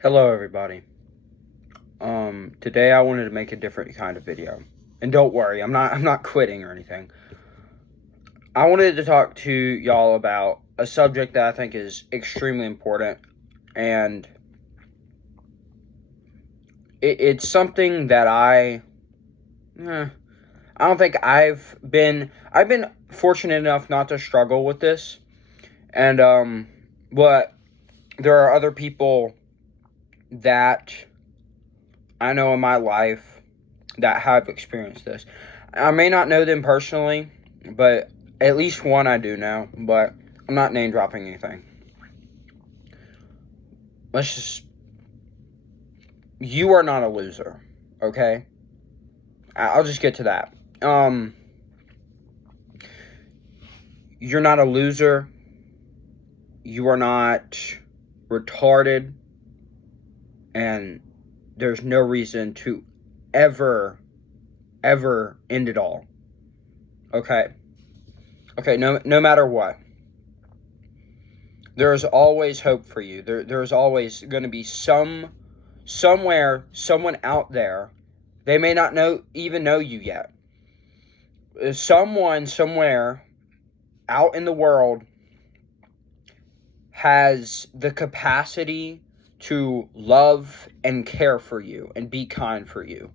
Hello everybody. Today I wanted to make a different kind of video. And don't worry, I'm not quitting or anything. I wanted to talk to y'all about a subject that I think is extremely important, and it's something that I don't think I've been fortunate enough not to struggle with this. And but there are other people that I know in my life that have experienced this. I may not know them personally, but at least one I do know, but I'm not name dropping anything. Let's just, you are not a loser, okay? I'll just get to that. You're not a loser. You are not retarded, and there's no reason to ever end it all. Okay? Okay, no matter what. There is always hope for you. There's always going to be someone out there. They may not even know you yet. Someone somewhere out in the world has the capacity to love and care for you and be kind for you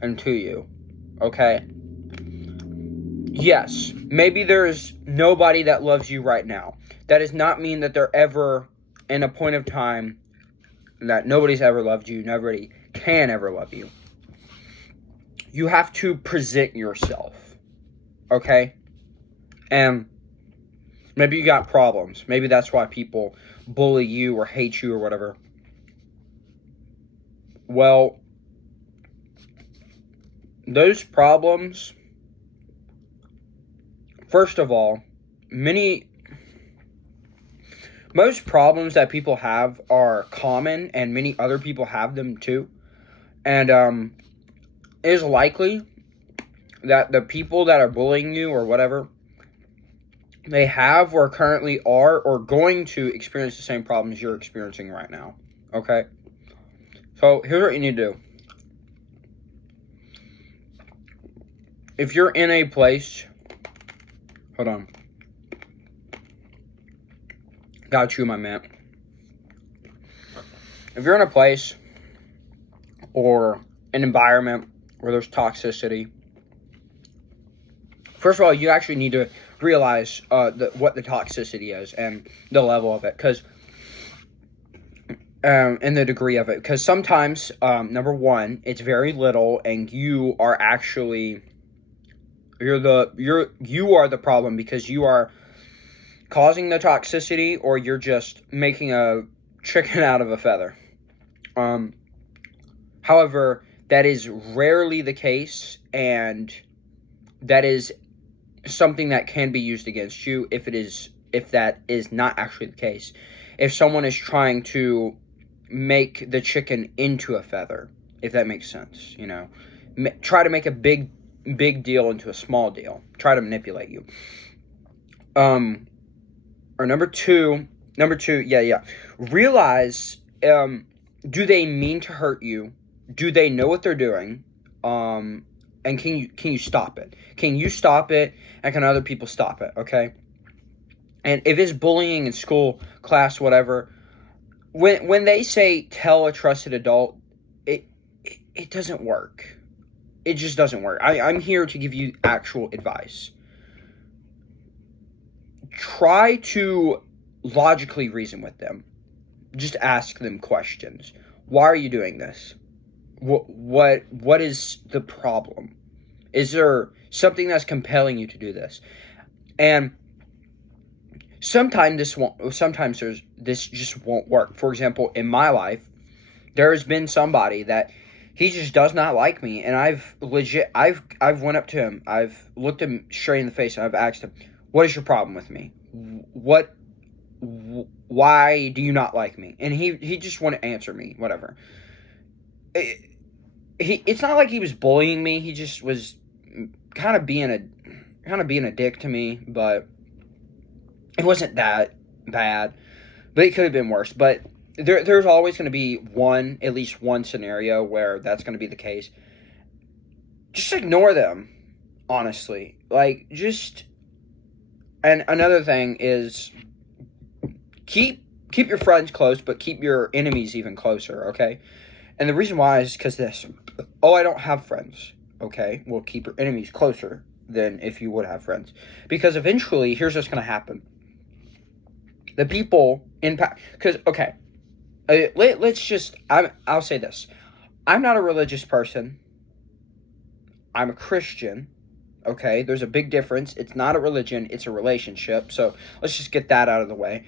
and to you. Okay? Yes, maybe there's nobody that loves you right now. That does not mean that they're ever in a point of time that nobody's ever loved you, nobody can ever love you. You have to present yourself, okay? And maybe you got problems. Maybe that's why people bully you or hate you or whatever. Well, those problems, first of all, most problems that people have are common, and many other people have them too. And it is likely that the people that are bullying you or whatever, they have or currently are or going to experience the same problems you're experiencing right now. Okay? So here's what you need to do. If you're in a place, hold on. Gotta chew my mint. If you're in a place or an environment where there's toxicity, first of all, you actually need to realize what the toxicity is and the level of it, because and the degree of it. Because sometimes, number one, it's very little, and you are actually you are the problem because you are causing the toxicity, or you're just making a chicken out of a feather. However, that is rarely the case, and that is something that can be used against you if that is not actually the case. If someone is trying to make the chicken into a feather, if that makes sense, try to make a big deal into a small deal, try to manipulate you. Or number two, realize, do they mean to hurt you? Do they know what they're doing? And can you stop it? Can you stop it? And can other people stop it? Okay. And if it's bullying in school, class, whatever, when they say tell a trusted adult, it doesn't work. It just doesn't work. I'm here to give you actual advice. Try to logically reason with them. Just ask them questions. Why are you doing this? What is the problem? Is there something that's compelling you to do this? And sometimes this just won't work. For example, in my life, there has been somebody that he just does not like me, and I've went up to him, I've looked him straight in the face, and I've asked him, what is your problem with me? Why do you not like me? And he just wouldn't answer me, whatever. It's not like he was bullying me. He just was kind of being a dick to me, but it wasn't that bad. But it could have been worse. But there's always going to be at least one scenario where that's going to be the case. Just ignore them, honestly. And another thing is keep your friends close, but keep your enemies even closer, okay? And the reason why is because this. Oh, I don't have friends. Okay, well, keep your enemies closer than if you would have friends. Because eventually, here's what's going to happen. The people impact... Because, okay, let's just... I'll say this. I'm not a religious person. I'm a Christian. Okay, there's a big difference. It's not a religion. It's a relationship. So, let's just get that out of the way.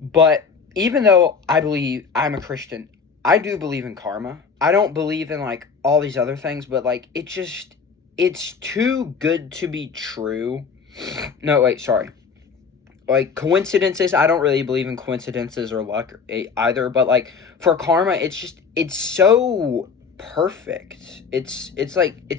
But even though I'm a Christian, I do believe in karma. I don't believe in, like, all these other things, but, like, it's too good to be true. No, wait, sorry. Like, coincidences, I don't really believe in coincidences or luck either, but, like, for karma, it's so perfect. It's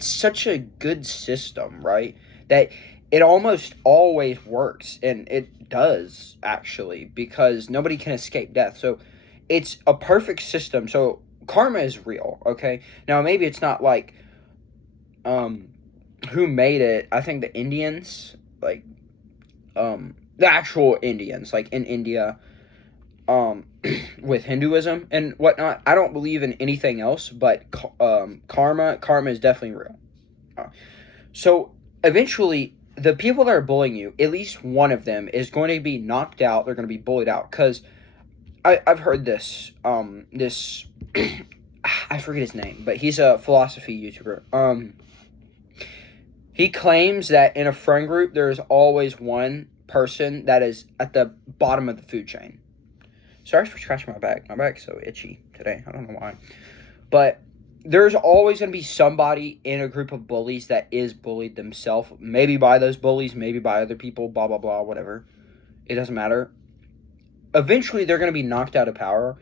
such a good system, right? That it almost always works, and it does, actually, because nobody can escape death. So, it's a perfect system. So, karma is real, okay? Now, maybe it's not like, who made it? I think the Indians, like, the actual Indians, like, in India, with Hinduism and whatnot. I don't believe in anything else, but, karma is definitely real. So, eventually, the people that are bullying you, at least one of them is going to be knocked out. They're going to be bullied out, because I've heard this, I forget his name, but he's a philosophy YouTuber. He claims that in a friend group, there's always one person that is at the bottom of the food chain. Sorry for scratching my back. My back's so itchy today. I don't know why. But there's always going to be somebody in a group of bullies that is bullied themselves. Maybe by those bullies, maybe by other people, blah, blah, blah, whatever. It doesn't matter. Eventually, they're going to be knocked out of power.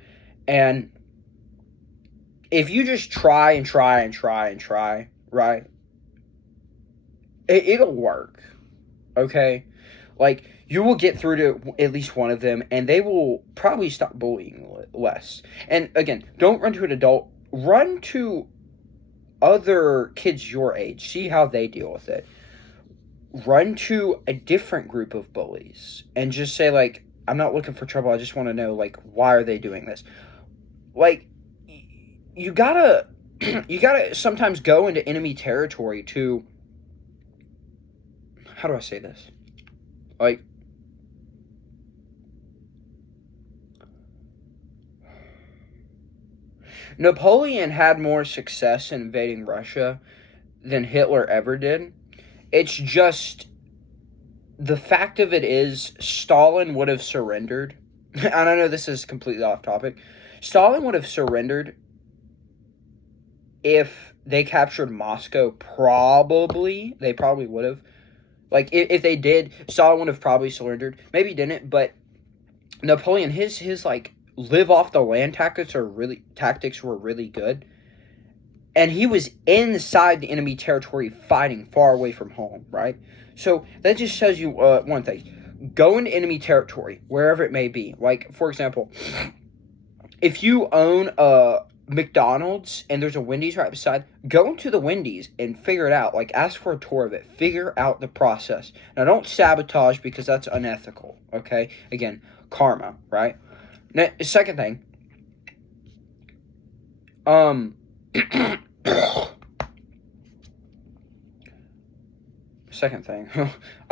And if you just try and try and try and try, right? It'll work. Okay? Like, you will get through to at least one of them, and they will probably stop bullying less. And again, don't run to an adult. Run to other kids your age. See how they deal with it. Run to a different group of bullies and just say, like, I'm not looking for trouble. I just want to know, like, why are they doing this? Like, you gotta sometimes go into enemy territory to... How do I say this? Like, Napoleon had more success invading Russia than Hitler ever did. It's just, the fact of it is, Stalin would have surrendered. And I know this is completely off topic. Stalin would have surrendered if they captured Moscow. They probably would have. Like, if they did, Stalin would have probably surrendered. Maybe he didn't, but Napoleon, his like, live off the land tactics were really good. And he was inside the enemy territory fighting far away from home, right? So that just shows you one thing. Go into enemy territory, wherever it may be. Like, for example, if you own a McDonald's and there's a Wendy's right beside, go into the Wendy's and figure it out. Like, ask for a tour of it. Figure out the process. Now, don't sabotage, because that's unethical, okay? Again, karma, right? Now, second thing, I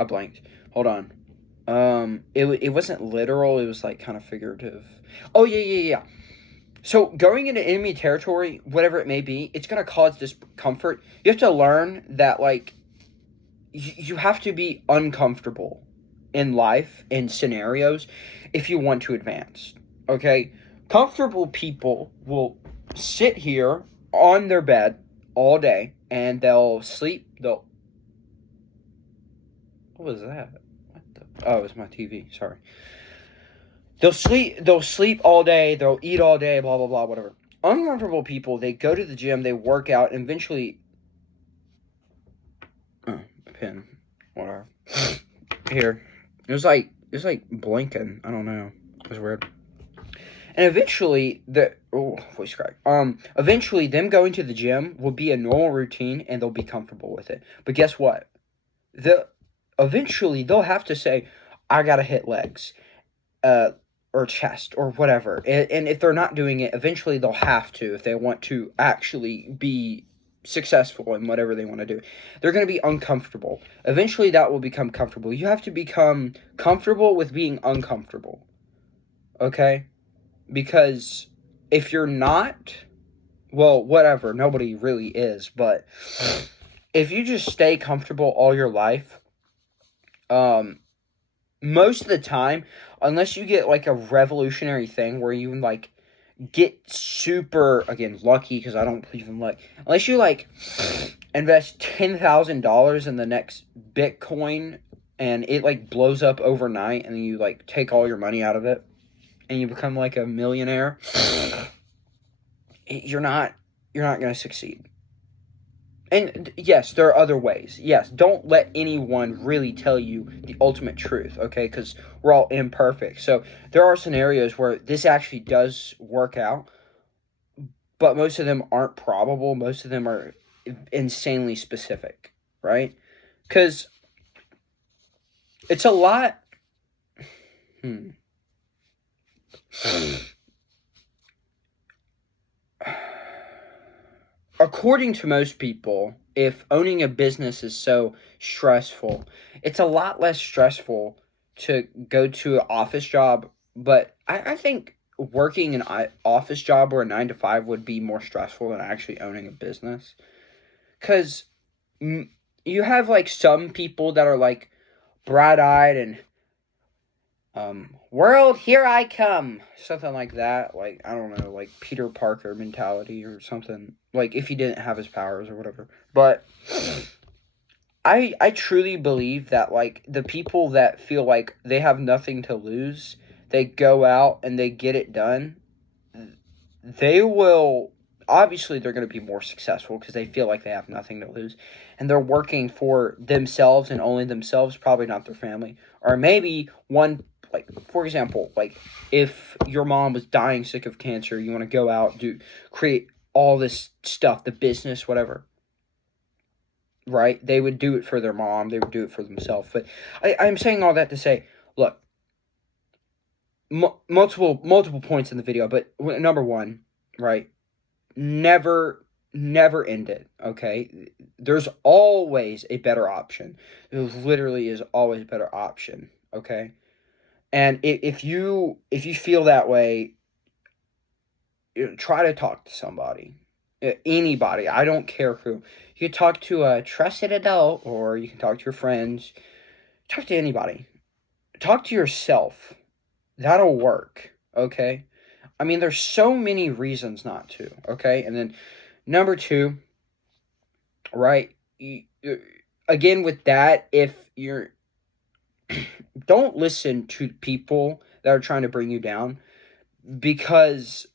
blanked. Hold on. It wasn't literal. It was, like, kind of figurative. Oh, yeah. So, going into enemy territory, whatever it may be, it's going to cause discomfort. You have to learn that, like, you have to be uncomfortable in life, in scenarios, if you want to advance. Okay? Comfortable people will sit here on their bed all day, and they'll sleep. What was that? Oh, it was my TV. Sorry. They'll sleep all day, they'll eat all day, blah, blah, blah, whatever. Uncomfortable people, they go to the gym, they work out, and eventually... a pin. Whatever. Here. It was like blinking. I don't know. It was weird. And eventually, voice crack. Eventually, them going to the gym will be a normal routine, and they'll be comfortable with it. But guess what? Eventually they'll have to say, I gotta hit legs, or chest, or whatever. And if they're not doing it, eventually they'll have to if they want to actually be successful in whatever they want to do. They're going to be uncomfortable. Eventually that will become comfortable. You have to become comfortable with being uncomfortable. Okay? Because if you're not, well, whatever, nobody really is, but if you just stay comfortable all your life, most of the time, unless you get like a revolutionary thing where you like get super, again, lucky, because I don't believe in luck, unless you like invest $10,000 in the next Bitcoin and it like blows up overnight, and then you like take all your money out of it and you become like a millionaire, you're not going to succeed. And yes, there are other ways. Yes, don't let anyone really tell you the ultimate truth, okay? Because we're all imperfect. So there are scenarios where this actually does work out, but most of them aren't probable. Most of them are insanely specific, right? Because it's a lot. According to most people, if owning a business is so stressful, it's a lot less stressful to go to an office job. But I think working an office job or a 9 to 5 would be more stressful than actually owning a business. Because you have like some people that are like bright-eyed and world, here I come, something like that. Like, I don't know, like Peter Parker mentality or something, like if he didn't have his powers or whatever. But I truly believe that like the people that feel like they have nothing to lose, they go out and they get it done, they will, obviously they're going to be more successful because they feel like they have nothing to lose, and they're working for themselves and only themselves, probably not their family. Or maybe one, like, for example, like if your mom was dying sick of cancer, you want to go out, create all this stuff, the business, whatever, right? They would do it for their mom, they would do it for themselves. But I'm saying all that to say, look, multiple points in the video, but number one, right? Never end it, okay? There's always a better option. There literally is always a better option, okay? And if you feel that way, try to talk to somebody. Anybody. I don't care who. You can talk to a trusted adult, or you can talk to your friends. Talk to anybody. Talk to yourself. That'll work, okay? I mean, there's so many reasons not to, okay? And then number two, right? Again, with that, if you're... don't listen to people that are trying to bring you down, because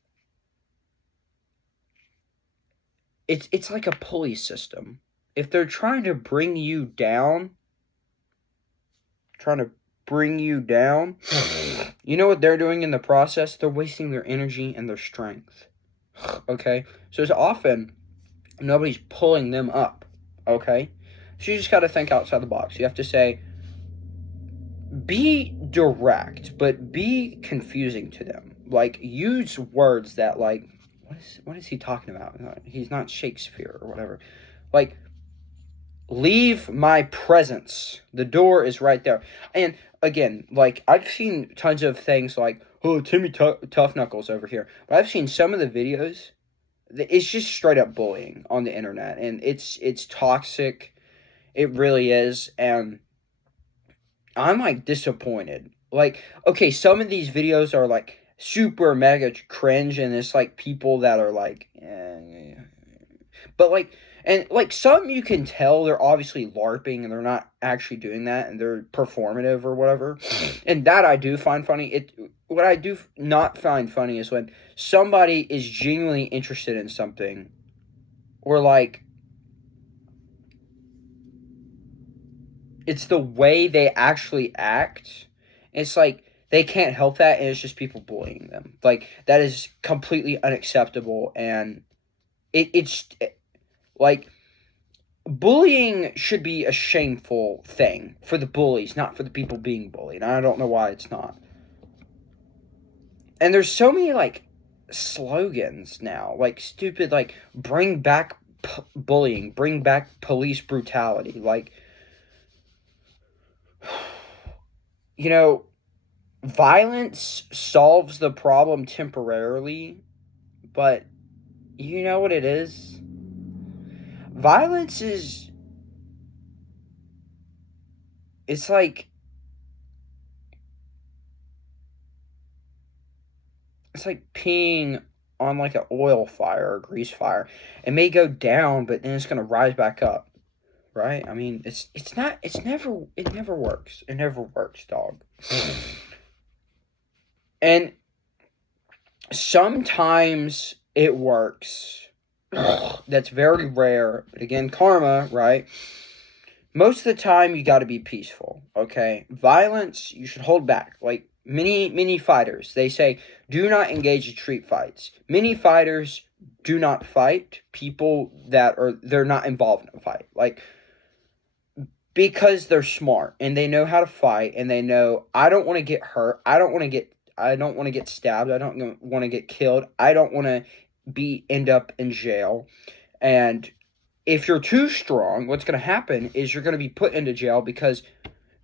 it's like a pulley system. If they're trying to bring you down, you know what they're doing in the process? They're wasting their energy and their strength. Okay? So it's often nobody's pulling them up. Okay? So you just got to think outside the box. You have to say, be direct, but be confusing to them. Like, use words that, like, what is he talking about? He's not Shakespeare or whatever. Like, leave my presence. The door is right there. And again, like, I've seen tons of things like, oh, Timmy Tough Knuckles over here. But I've seen some of the videos. It's just straight up bullying on the internet. And it's toxic. It really is. And I'm, like, disappointed. Like, okay, some of these videos are, like, super mega cringe, and it's, like, people that are, like, but, like, and, like, some you can tell they're obviously LARPing, and they're not actually doing that, and they're performative or whatever, and that I do find funny. What I do not find funny is when somebody is genuinely interested in something, or, like, it's the way they actually act. It's like they can't help that, and it's just people bullying them. Like, that is completely unacceptable, and like, bullying should be a shameful thing for the bullies, not for the people being bullied. I don't know why it's not. And there's so many, like, slogans now, like, stupid, like, bring back bullying, bring back police brutality. Like, you know, violence solves the problem temporarily, but you know what it is? Violence is, it's like peeing on, like, an oil fire or grease fire. It may go down, but then it's gonna rise back up, right? I mean, it never works. It never works, dog. And sometimes it works. That's very rare. But again, karma, right? Most of the time, you got to be peaceful, okay? Violence, you should hold back. Like, many fighters, they say, do not engage in street fights. Many fighters do not fight people they're not involved in a fight. Like, because they're smart and they know how to fight, and they know, I don't want to get hurt. I don't want to get stabbed. I don't want to get killed. I don't want to end up in jail. And if you're too strong, what's going to happen is you're going to be put into jail because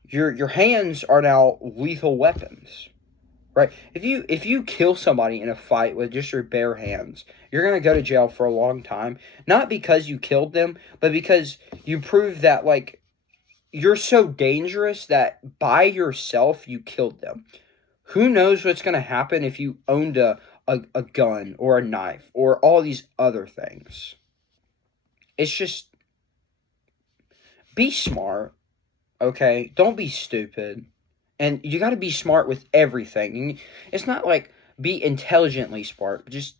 your hands are now lethal weapons, right? If you kill somebody in a fight with just your bare hands, you're going to go to jail for a long time. Not because you killed them, but because you proved that, like, you're so dangerous that by yourself you killed them. Who knows what's going to happen if you owned a gun or a knife or all these other things. It's just, be smart, okay? Don't be stupid. And you got to be smart with everything. And it's not like be intelligently smart, but just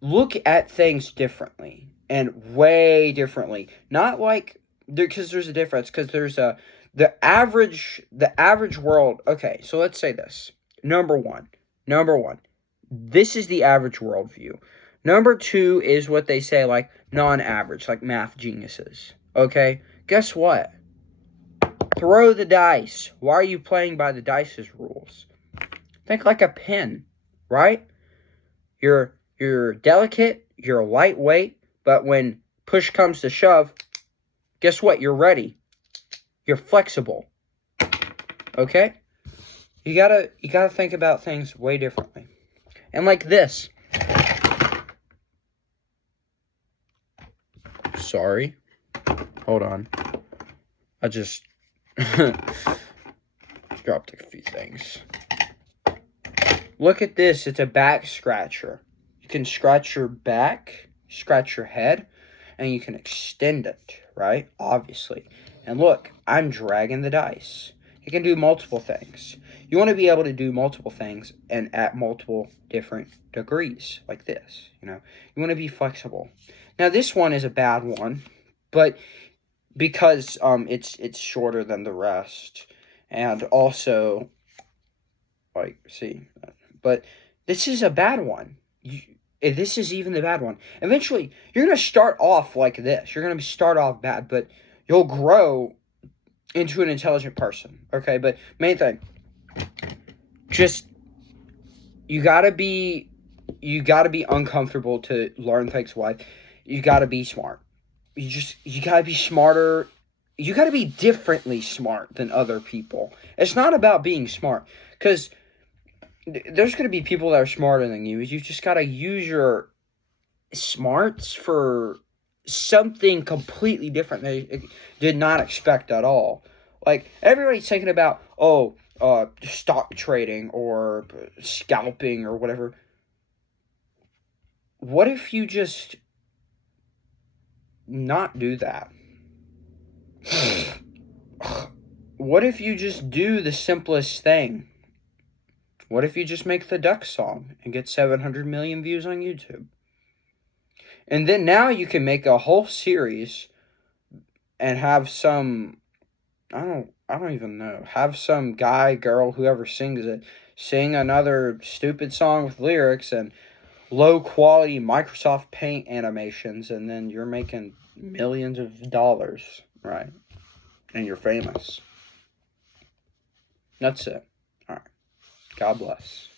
look at things differently and way differently. Not like, because there's a difference, because there's the average world. Okay, so let's say this. Number one, this is the average worldview. Number two is what they say, like, non-average, like math geniuses. Okay, guess what? Throw the dice. Why are you playing by the dice's rules? Think like a pen, right? You're delicate, you're lightweight, but when push comes to shove, guess what? You're ready. You're flexible. Okay? You gotta think about things way differently. And like this. Sorry. Hold on. I just dropped a few things. Look at this. It's a back scratcher. You can scratch your back, scratch your head, and you can extend it, right? Obviously. And look, I'm dragging the dice. You can do multiple things. You want to be able to do multiple things and at multiple different degrees, like this, you know. You want to be flexible. Now, this one is a bad one, but because it's shorter than the rest, and also, like, see, but this is a bad one. This is even the bad one. Eventually, you're going to start off like this. You're going to start off bad, but you'll grow into an intelligent person, okay? But main thing, just, you gotta be uncomfortable to learn things in life. You gotta be smart. You gotta be smarter. You gotta be differently smart than other people. It's not about being smart, because there's gonna be people that are smarter than you. You just gotta use your smarts for something completely different they did not expect at all. Like, everybody's thinking about, stock trading or scalping or whatever. What if you just not do that? What if you just do the simplest thing? What if you just make the Duck song and get 700 million views on YouTube? And then now you can make a whole series and have some, I don't even know. Have some guy, girl, whoever sings it, sing another stupid song with lyrics and low quality Microsoft Paint animations, and then you're making millions of dollars, right? And you're famous. That's it. All right. God bless.